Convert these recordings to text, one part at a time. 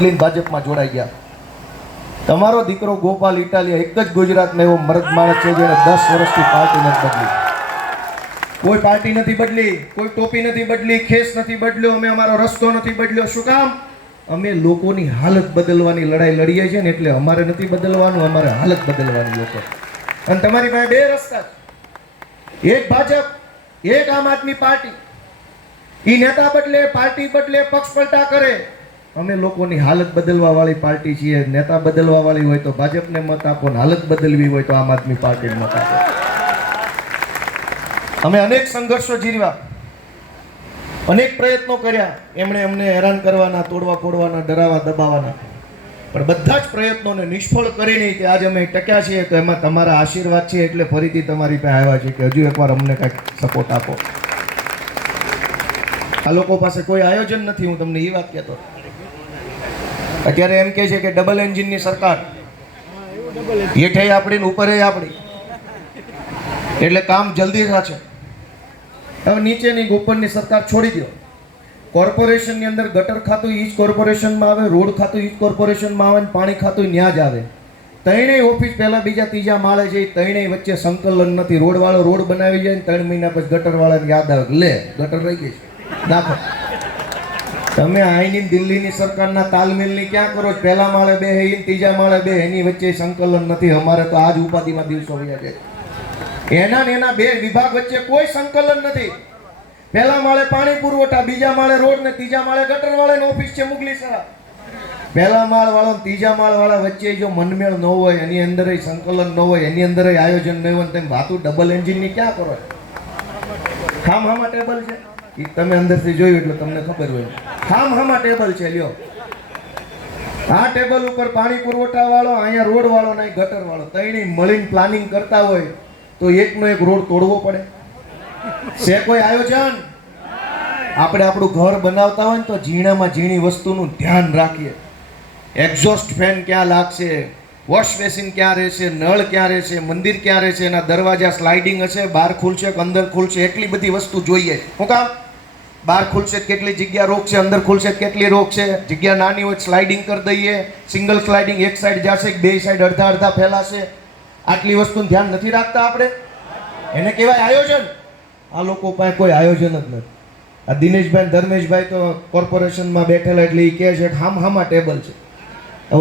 ભાજપમાં જોડાઈ ગયા. તમારો દીકરો ગોપાલ ઇટાલિયા એક જ ગુજરાતનો એવો મર્દ માણસ છે જેને 10 વર્ષથી પાર્ટી નથી બદલી. કોઈ પાર્ટી નથી બદલી, કોઈ ટોપી નથી બદલી, ખેસ નથી બદલ્યો, અમે અમારો રસ્તો નથી બદલ્યો. શું કામ? અમે લોકોની હાલત બદલવાની લડાઈ લડીએ છીએ ને, એટલે અમારે નથી બદલવાનું, અમારે હાલત બદલવાની લોકો. અને તમારી પાસે બે રસ્તા છે, એક ભાજપ, એક આમ આદમી પાર્ટી. ઈ નેતા બદલે, પાર્ટી બદલે, પક્ષ પલટા કરે. અમે લોકોની હાલત બદલવા વાળી પાર્ટી છીએ. નેતા બદલવા વાળી હોય તો ભાજપને મત આપો, ને હાલત બદલવી હોય તો આમ આદમી પાર્ટીને મત આપો. અમે અનેક સંઘર્ષો જીર્યા, અનેક પ્રયત્નો કર્યા. એમણે અમને હેરાન કરવાના, તોડવા ફોડવાના, ડરાવા દબાવવાના, પણ બધા જ પ્રયત્નોને નિષ્ફળ કરીને કે આજે અમે ટક્યા છીએ. તો એમાં તમારા આશીર્વાદ છે, એટલે ફરીથી તમારી પાસે આવ્યા છે કે હજુ એકવાર અમને કંઈક સપોર્ટ આપો. આ લોકો પાસે કોઈ આયોજન નથી. હું તમને એ વાત કહેતો. અત્યારે એમ કે છે કે ડબલ એન્જિનની સરકાર, હેઠે આપણી ને ઉપરે આપણી, એટલે કામ જલ્દી થશે. હવે નીચેની ઉપરની સરકાર છોડી દો. કોર્પોરેશનની અંદર ગટર ખાતું ઈ જ કોર્પોરેશનમાં આવે, રોડ ખાતું ઈ જ કોર્પોરેશનમાં આવે, પાણી ખાતું ત્યાં જ આવે. ત્રણેય ઓફિસ પહેલા બીજા ત્રીજા માળે છે, ત્રણેય વચ્ચે સંકલન નથી. રોડ વાળો રોડ બનાવી જાય, 3 મહિના પછી ગટર વાળાને યાદ આવે, લે ગટર રહી ગઈ છે, દાખલ. તમે અહીંની દિલ્હીની સરકારના તાલમેલની ક્યાં કરો? પહેલા માળે બે, ત્રીજા માળે બે, એની વચ્ચે સંકલન નથી. અમારે તો આજ ઉપાધિમાં દિવસો વયા જાય. એના બે વિભાગ વચ્ચે કોઈ સંકલન નથી. પહેલા માળે પાણી પુરવઠા, બીજા માળે રોડ, ને ત્રીજા માળે ગટર વાળાની ઓફિસ છે મુગલીસરા. પહેલા માળ વાળો ત્રીજા માળ વાળા વચ્ચે જો મનમેળ ન હોય, એની અંદર સંકલન ન હોય, એની અંદર આયોજન ન હોય, તેમ વાતું ડબલ એન્જિનની ક્યાં કરો? હામાં ટેબલ છે, તમે અંદરથી જોયું એટલે તમને ખબર હોય. હામાં ટેબલ છે. લ્યો, આ ટેબલ ઉપર પાણી પુરવઠા વાળો, અહીંયા રોડ વાળો ને ગટર વાળો, ત્રણેય મળીને પ્લાનિંગ કરતા હોય તો એકનો એક રોડ તોડવો પડે છે? કોઈ આયોજન? આપણે આપણું ઘર બનાવતા હોય ને તો ઝીણામાં ઝીણી વસ્તુનું ધ્યાન રાખીએ. એક્ઝોસ્ટ ફેન ક્યાં લાગશે, વોશ બેસિન ક્યાં રહેશે, નળ ક્યાં રહેશે, મંદિર ક્યાં રહેશે, એના દરવાજા સ્લાઇડિંગ હશે, બહાર ખુલશે કે અંદર ખુલશે, એટલી બધી વસ્તુ જોઈએ. શું કામ? બહાર ખુલશે કેટલી જગ્યા રોકશે, અંદર ખુલશે કેટલી રોકશે. જગ્યા નાની હોય સ્લાઇડિંગ કરી દઈએ, સિંગલ સ્લાઇડિંગ, એક સાઈડ જશે કે બે સાઈડ અડધા અડધા ફેલાશે. આટલી વસ્તુનું ધ્યાન નથી રાખતા આપણે. એને કહેવાય આયોજન. આ લોકો પાસે કોઈ આયોજન જ નથી. આ દિનેશભાઈ, ધર્મેશભાઈ તો કોર્પોરેશનમાં બેઠેલા, એટલે એ કહે છે કે હામાં ટેબલ છે.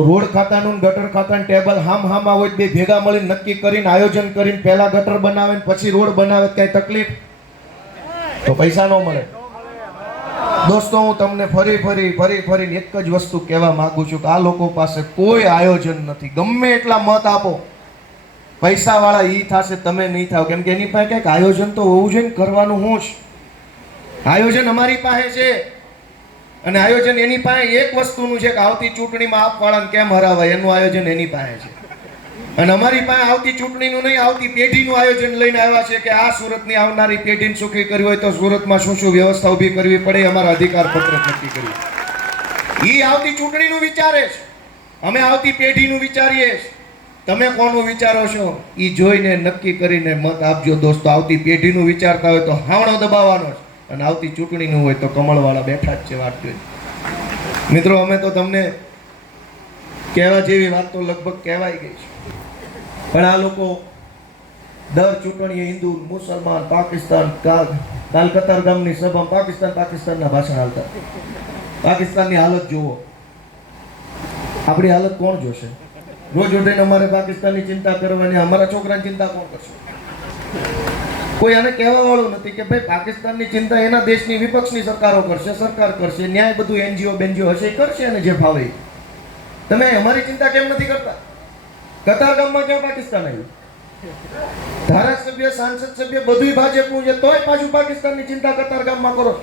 રોડ ખાતાનું ગટર ખાતાનું ટેબલ હામાં હોય, બે ભેગા મળીને નક્કી કરીને આયોજન કરીને પહેલા ગટર બનાવે પછી રોડ બનાવે, ક્યાંય તકલીફ તો પૈસા ન મળે. દોસ્તો, હું તમને ફરી એક જ વસ્તુ કહેવા માંગુ છું કે આ લોકો પાસે કોઈ આયોજન નથી. ગમે એટલા મત આપો, પૈસા વાળા ઈ થશે, તમે નહીં થાવ. કેમ કે એની પાસે કંઈક આયોજન તો હોવું જોઈએ ને. કરવાનું હું જ આયોજન અમારી પાસે છે, અને આયોજન એની પાસે એક વસ્તુનું છે કે આવતી ચૂંટણીમાં આપ વાળાને કેમ હરાવાય, એનું આયોજન એની પાસે છે. અને અમારી પાસે આવતી ચૂંટણીનું નહીં, આવતી પેઢીનું આયોજન લઈને આવ્યા છે કે આ સુરતની આવનારી પેઢીને સુખી કરવી હોય તો સુરતમાં શું શું વ્યવસ્થા ઊભી કરવી પડે, અમારા અધિકાર પત્ર નક્કી કરવી. ઈ આવતી ચૂંટણીનું વિચારે છે, અમે આવતી પેઢીનું વિચારીએ. તમે કોનું વિચારો છો ઈ જોઈને નક્કી કરીને મત આપજો. દોસ્તો, આવતી પેઢીનું વિચારતા હોય તો હાવણો દબાવવાનો છે, અને આવતી ચૂંટણીનું હોય તો કમળવાળા બેઠા જ છે. વાત જોઈ મિત્રો, અમે તો તમને કહેવા જેવી વાત તો લગભગ કહેવાઈ ગઈ છે, પણ આ લોકો દર ચૂંટણીએ હિન્દુ, મુસલમાન, પાકિસ્તાન, કાલ કતારગામની સભામાં પાકિસ્તાનના ભાષણ હાલતા. પાકિસ્તાનની હાલત જુઓ, આપણી હાલત કોણ જોશે? રોજ ઉઠીને અમારે પાકિસ્તાનની ચિંતા કરવાની, અમારા છોકરાની ચિંતા કોણ કરશે? કોઈ આને કહેવા વાળું નથી કે ભાઈ પાકિસ્તાનની ચિંતા એના દેશની વિપક્ષની સરકારો કરશે, સરકાર કરશે, ન્યાય બધું એનજીઓ બેનજીઓ હશે એ કરશે, અને જે ફાવે. તમે અમારી ચિંતા કેમ નથી કરતા? કતારગામમાં ક્યાં પાકિસ્તાન આવ્યું? ધારાસભ્ય, સાંસદ સભ્ય બધું ભાજપનું છે, તોય પાછું પાકિસ્તાનની ચિંતા કતારગામમાં કરો.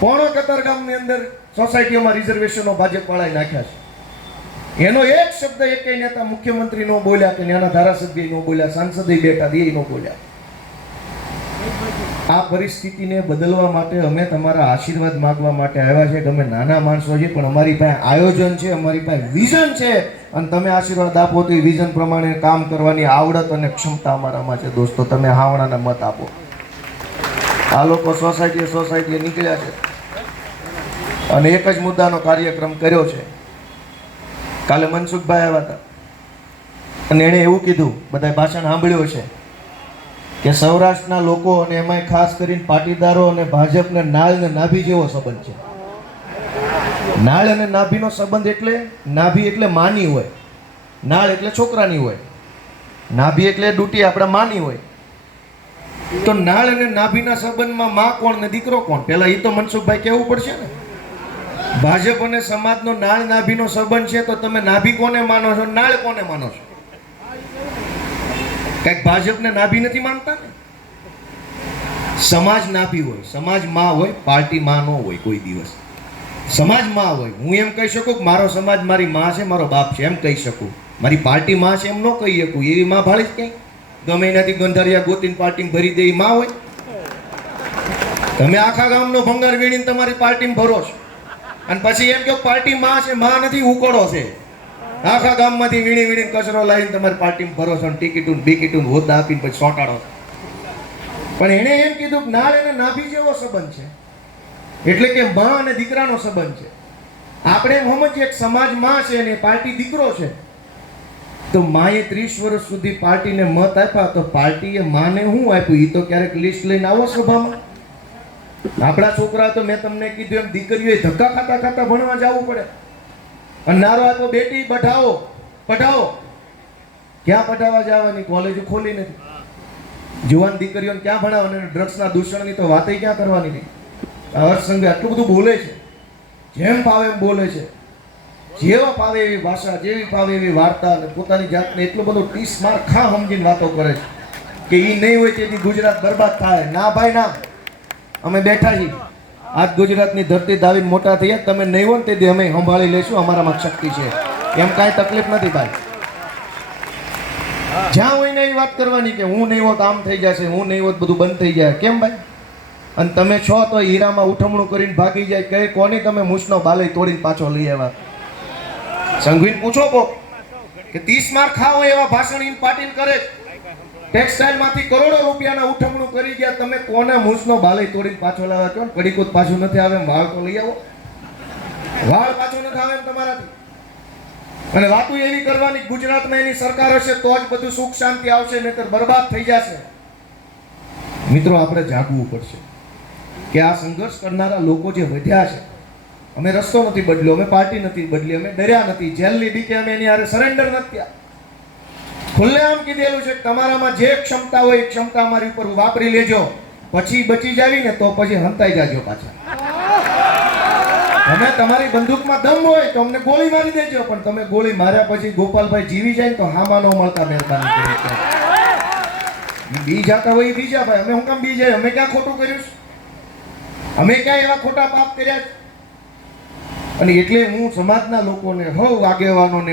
પોણો કતારગામની અંદર સોસાયટીઓમાં રિઝર્વેશનો ભાજપ વાળાએ નાખ્યા છે. એનો એક શબ્દ એકેય નેતા, મુખ્યમંત્રી નો બોલ્યા, કે નાના ધારાસભ્ય નો બોલ્યા, સાંસદ બેઠા દે નો બોલ્યા. આ પરિસ્થિતિને બદલવા માટે અમે તમારા આશીર્વાદ માંગવા માટે આવ્યા છે. અમે નાના માણસો છીએ, પણ અમારી પાસે આયોજન છે, અમારી પાસે વિઝન છે, અને તમે આશીર્વાદ આપો તો એ વિઝન પ્રમાણે કામ કરવાની આવડત અને ક્ષમતા અમારામાં છે. દોસ્તો, તમે હાવણાના મત આપો. આ લોકો સોસાયટીએ નીકળ્યા છે, અને એક જ મુદ્દાનો કાર્યક્રમ કર્યો છે. કાલે મનસુખભાઈ આવ્યા હતા અને એણે એવું કીધું, બધાએ ભાષણ સાંભળ્યું છે કે સૌરાષ્ટ્રના લોકો અને એમાંય ખાસ કરીને પાટીદારો અને ભાજપને નાળ ને નાભી જેવો સંબંધ છે. નાળ અને નાભીનો સંબંધ એટલે નાભી એટલે માની હોય, નાળ એટલે છોકરાની હોય, નાભી એટલે ડૂટી આપણા માની હોય. તો નાળ અને નાભીના સંબંધમાં માં કોણ ને દીકરો કોણ? પેલા એ તો મનસુખભાઈ કહેવું પડશે ને. ભાજપ અને સમાજનો નાળ નાભીનો સંબંધ છે તો તમે નાભી કોને માનો છો, નાળ કોને માનો છો? કઈક ભાજપને નાભી નથી માનતા ને. સમાજ નાભી હોય, સમાજ માં હોય, પાર્ટી માં ન હોય. કોઈ દિવસ સમાજ માં હોય. હું એમ કહી શકું કે મારો સમાજ મારી માં છે, મારો બાપ છે, એમ કહી શકું. મારી પાર્ટી માં છે એમ ન કહી શકું. એવી માં ભાળી જ ક્યાંય ગમે એનાથી ગંધારિયા ગોતીને પાર્ટીમાં ભરી દે, માં હોય? તમે આખા ગામનો ભંગાર વીણીને તમારી પાર્ટીમાં ભરો છો અને પછી એમ કહો પાર્ટી માં છે. માં નથી, ઉકળો છે. આખા ગામમાંથી વીણી વીણીને કચરો લાવીને તમારી પાર્ટીમાં ભરો છો અને ટિકિટું બિકિટું હોદ્દા આપીને પછી સોટાડો. પણ એણે એમ કીધું કે નાળ અને નાભી જેવો સંબંધ છે, એટલે કે માં અને દીકરાનો સંબંધ છે. આપણે એમ સમજીએ કે સમાજ માં છે અને પાર્ટી દીકરો છે. તો માએ 30 વર્ષ સુધી પાર્ટીને મત આપ્યા, તો પાર્ટીએ માને શું આપ્યું? એ તો ક્યારેક લિસ્ટ લઈને આવો સભામાં. આપણા છોકરા તો મેં તમને કીધું એમ દીકરીઓએ ધક્કા ખાતા ખાતા ભણવા જવું પડે. અને નારો આપ્યો બેટી પઢાઓ પઢાઓ. ક્યાં પઢાવા જવાની? કોલેજ ખોલી નથી. જુવાન દીકરીઓને ક્યાં ભણાવવાની? ડ્રગ્સના દૂષણની તો વાતય ક્યાં કરવાની નહીં. હર્ષસંઘ આટલું બધું બોલે છે, જેમ ફાવે એમ બોલે છે, જેવા ફાવે એવી ભાષા, જેવી ફાવે એવી વાર્તા, અને પોતાની જાતને એટલું બધું 30 માર ખા સમજીને વાતો કરે છે કે એ નહીં હોય તેથી ગુજરાત બરબાદ થાય. ના ભાઈ ના, અમે બેઠા છીએ. આજ ગુજરાતની ધરતી દાવીને મોટા થયા. તમે નહીં હો ને તેથી અમે સંભાળી લઈશું. અમારામાં શક્તિ છે, એમ કાંઈ તકલીફ નથી ભાઈ. જ્યાં હોય ને એવી વાત કરવાની કે હું નહીં હોત આમ થઈ જશે, હું નહીં હોત બધું બંધ થઈ જાય. કેમ ભાઈ? અને તમે છો તો હીરામાં ઉઠમણું કરીને ભાગી જાય. કે કોની તમે મૂછનો બાલય તોડીને પાછો લઈ આવ્યા? સંઘવીને પૂછો કો કે 30 માર ખાઓ એવા ભાષણ ઇન પાટીલ કરે. ટેક્સટાઇલ માંથી કરોડો રૂપિયાના ઉઠમણું કરી ગયા. તમે કોને મૂછનો બાલય તોડીને પાછો લાવ્યા? કહો કડીકોત પાછું નથી આવે એમ વાળ તો લઈ આવો. વાળ પાછો નથી આવે એમ તમારાથી. અને વાતું એવી કરવાની ગુજરાતમાં એની સરકાર હશે તો જ બધું સુખ શાંતિ આવશે, નહીતર બરબાદ થઈ જશે. મિત્રો, આપણે જાગવું પડશે કે આ સંઘર્ષ કરનારા લોકો જે વધ્યા છે, અમે રસ્તો નથી બદલ્યો, અમે પાર્ટી નથી બદલી, અમે ડર્યા નથી, જેલની બીકે અમે એની હારે સરેન્ડર નથી થયા. ખુલ્લેઆમ કીધેલું છે કે તમારામાં જે ક્ષમતા હોય એ ક્ષમતા અમારી ઉપર વાપરી લેજો. પછી બચી જાવી ને તો પછી હંતાઈ જાજો પાછા. તમે તમારી બંદૂકમાં દમ હોય તો અમને ગોળી મારી દેજો, પણ તમે ગોળી માર્યા પછી ગોપાલભાઈ જીવી જાય ને તો હામાં ન મળતા. મહેરબાની કરી બી જાતા હોય બીજા ભાઈ, અમે હું કામ બી જાય? અમે ક્યાં ખોટું કર્યું? અમે ક્યાં એવા ખોટા પાપ કર્યા? અને એટલે હું સમાજના લોકોને, હવ આગેવાનોને,